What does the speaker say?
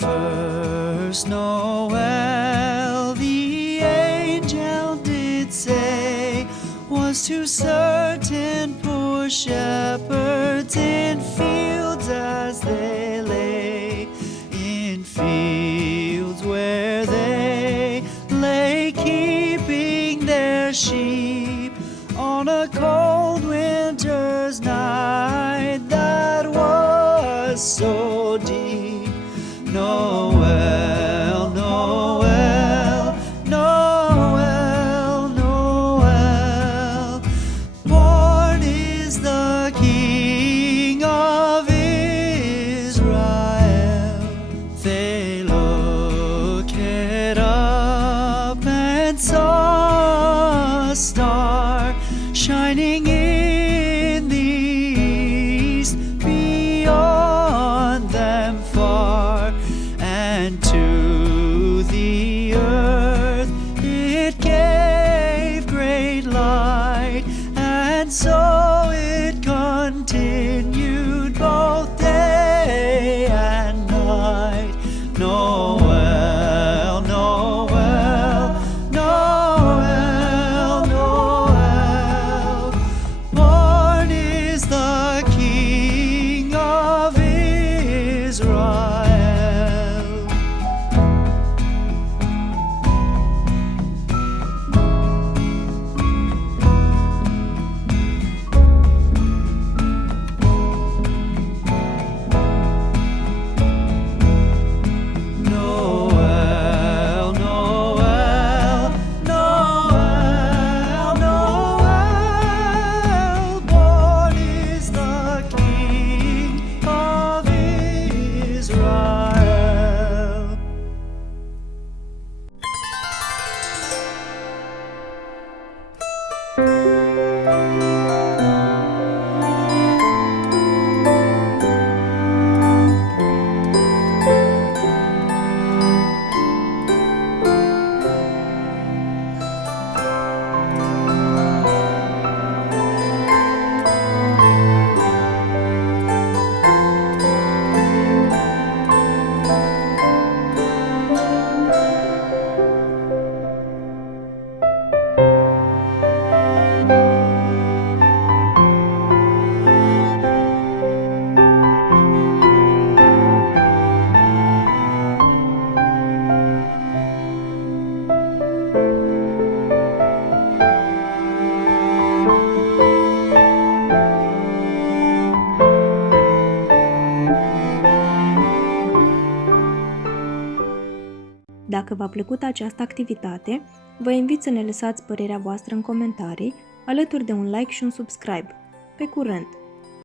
first Noel, the angel did say, was to certain poor shepherds in fields as they lay, in fields where they lay keeping their sheep on a cold winter's night that was so deep. Noel, Noel, Noel, Noel, born is the King of Israel. They looked up and saw a star shining in the east beyond them far, and to the earth it gave great light, and so it continued both day and night. Noel, Noel, Noel, Noel, born is the King of Israel. Noel, Noel, Noel, Noel, born is the King of Israel. Dacă v-a plăcut această activitate, vă invit să ne lăsați părerea voastră în comentarii, alături de un like și un subscribe. Pe curând!